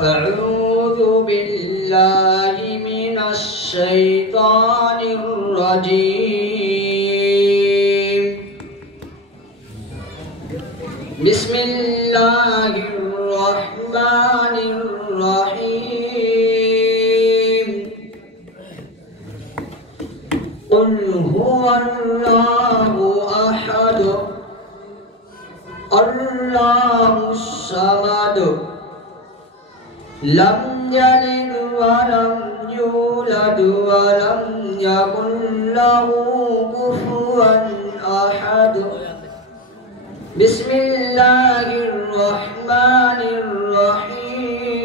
أعوذ بالله من الشيطان الرجيم. بسم الله الرحمن الرحيم. قل هو الله أحد الله الصمد لم يلد ولم يولد ولم يكن له كفوا أحد. بسم الله الرحمن الرحيم.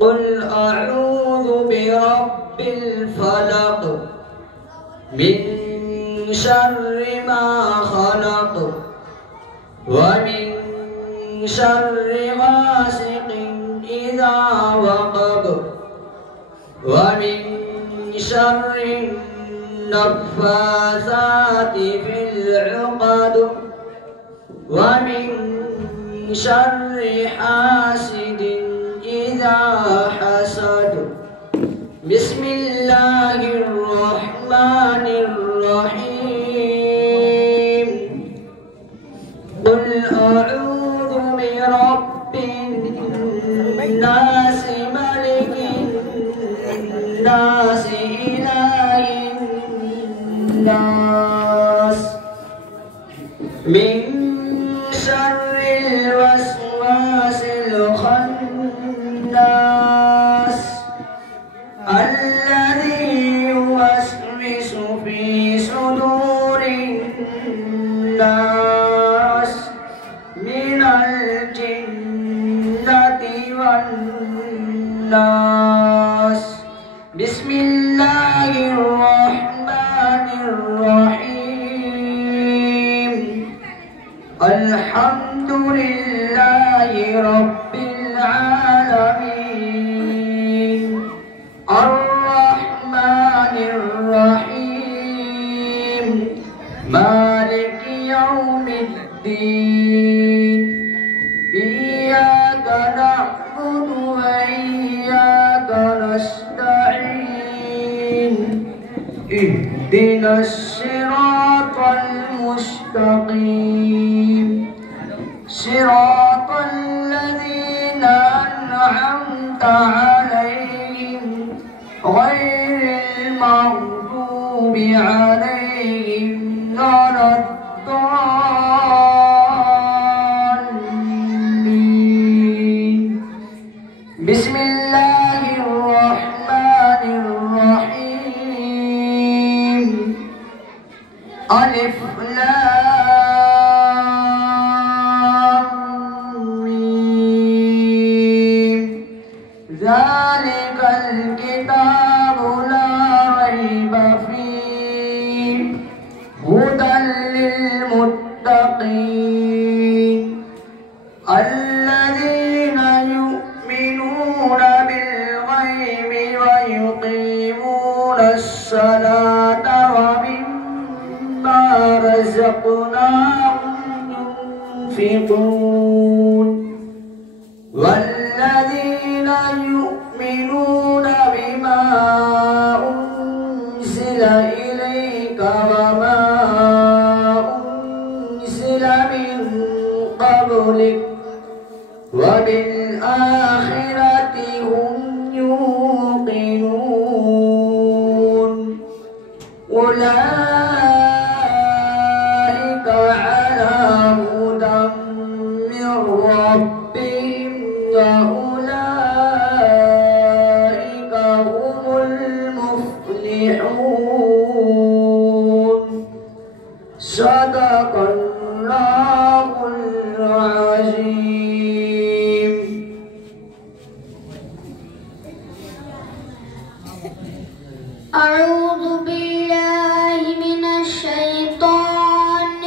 قل أعوذ برب الفلق من شر ما خلق ومن شر غاسق إذا وقب ومن شر النفاثات في العقد ومن شر حاسد إذا حسد. بسم الله الرحمن الرحيم. قل أعوذ برب الناس ملك الناس إله الناس من شر الوسواس الخناس الذي يوسوس في صدور الناس من الجنة والناس. بسم الله الرحمن الرحيم. الحمد لله رب العالمين الرحمن الرحيم مالك يوم الدين. إياك نعبد وإياك نستعين. اهدنا الصراط المستقيم صراط الذين أنعمت عليهم غير المغضوب عليهم ولا الضالين. بسم الله الرحمن الرحيم. ألف لام ميم. ذلك الكتاب لا ريب فيه هدى للمتقين الذين يؤمنون بالغيب ويقيمون الصلاة ومما رزقناهم ينفقون والذين يؤمنون بما أنزل إليك وما أنزل من قبلك وبالآخرة هم يوقنون. أولئك على هدى من ربهم وأولئك هم المفلحون. صدق الله العظيم. أعوذ بالله من الشيطان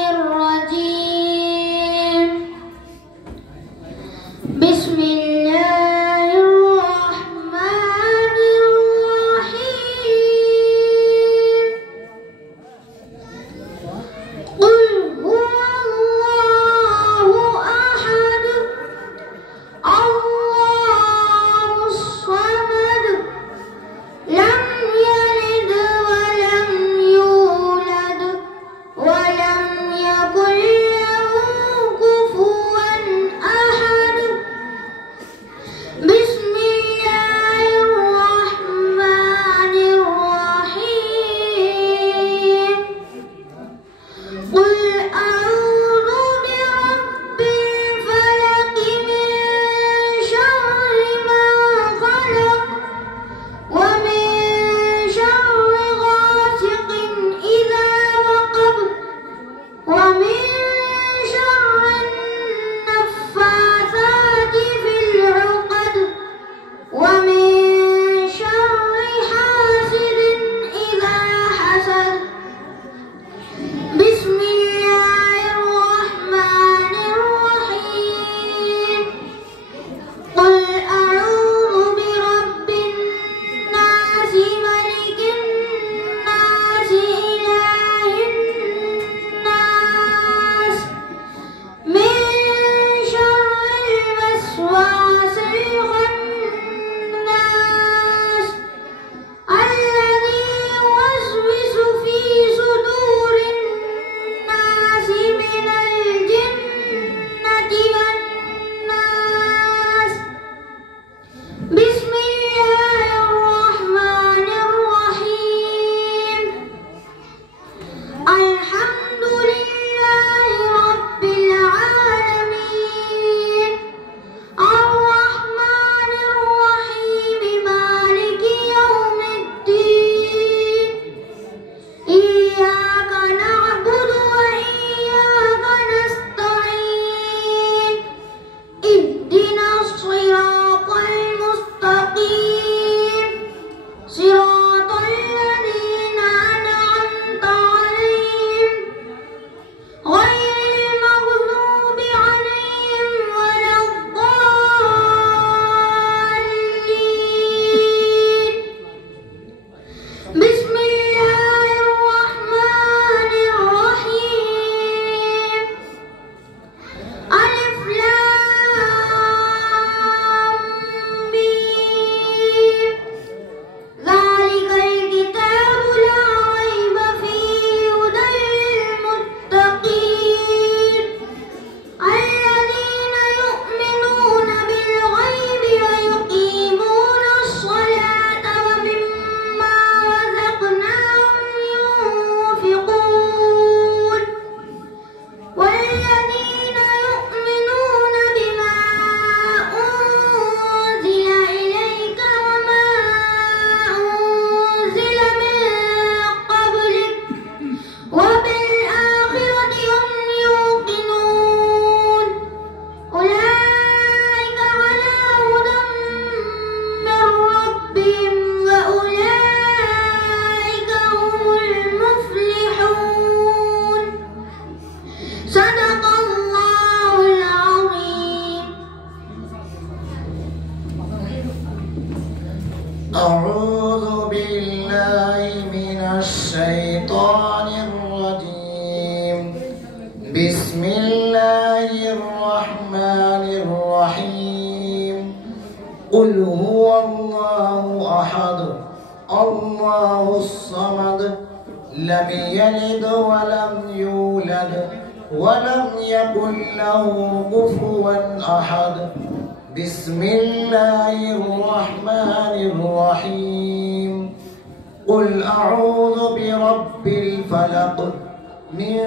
أعوذ بالله من الشيطان الرجيم. بسم الله الرحمن الرحيم. قل هو الله أحد الله الصمد لم يلد ولم يولد ولم يكن له كفوا أحد. بسم الله الرحمن الرحيم. قل أعوذ برب الفلق من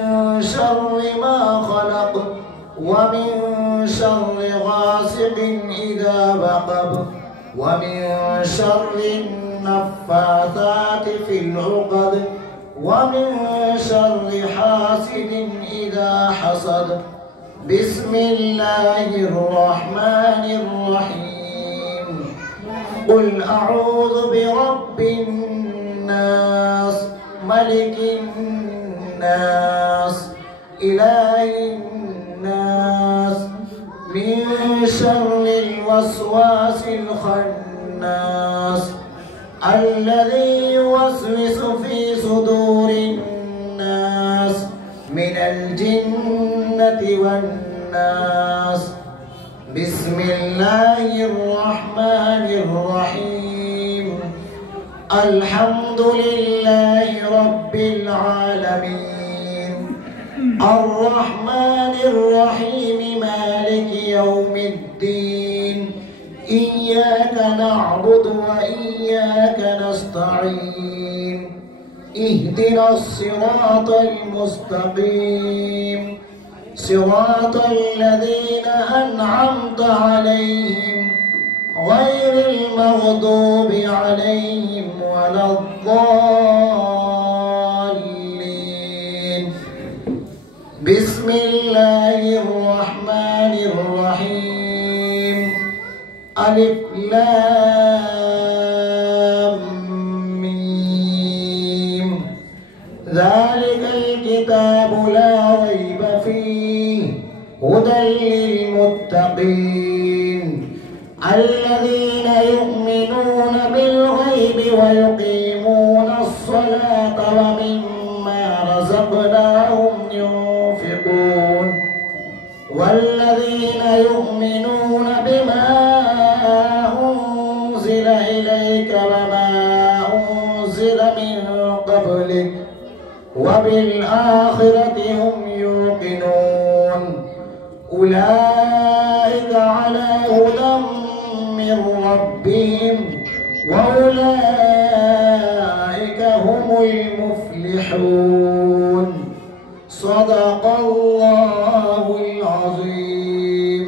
شر ما خلق ومن شر غاسق إذا وقب ومن شر النفاثات في العقد ومن شر حاسد إذا حسد. بسم الله الرحمن الرحيم. قل أعوذ برب الناس ملك الناس إله الناس من شر الوسواس الخناس الذي يوسوس في صدور الناس من الجنة والناس. بسم الله الرحمن الرحيم. الحمد لله رب العالمين الرحمن الرحيم مالك يوم الدين إياك نعبد وإياك نستعين. اهدنا الصراط المستقيم صراط الذين أنعمت عليهم غير المغضوب عليهم ولا الضالين. بسم الله الرحمن الرحيم. ألف لام ميم. ذلك الكتاب لا ريب فيه هدى للمتقين الذين يؤمنون بالغيب ويقيمون الصلاة ومما رزقناهم ينفقون والذين يؤمنون بما أنزل إليك وما أنزل من قبلك وبالآخرة هم يوقنون. أولئك على هدى من ربهم وأولئك هم المفلحون. صدق الله العظيم.